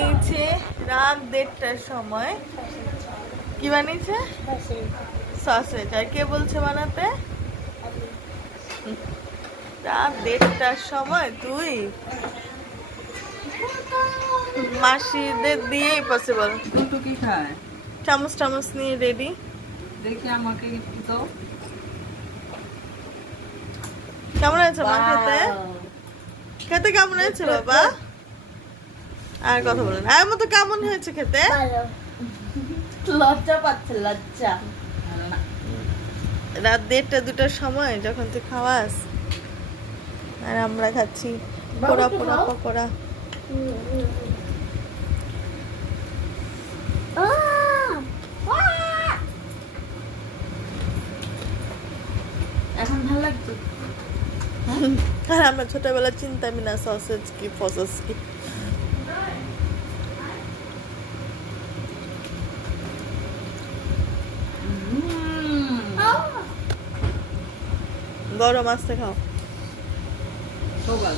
বানিয়েছে রাত 1:30টার সময়। কি বানিয়েছে? সসেজ। আর কে বলছে বানাতে? রাত 1:30টার সময় তুই? মাসিদের দিয়েই পসিবল। দুটো কি খায়? চামচ টামচ নিয়ে রেডি। দেখি আমাকে একটু দাও। কেমন আছে মা খেতে? খেতে কেমন হয়েছে বাবা? আর কথা বলেন। আর মতো কেমন হয়েছে খেতে? লজ্জা পাচ্ছে, লজ্জা। রাত 1:30-2টার সময় যখন তুই খাওয়াস আর আমরা খাচ্ছি পোড়া পোড়া পকোড়া। এখন ভালো লাগছে। আর আমরা ছোটবেলা চিন্তামি না সসেজ কি ফসেজ কি। গরম আসতে খাও। সবাই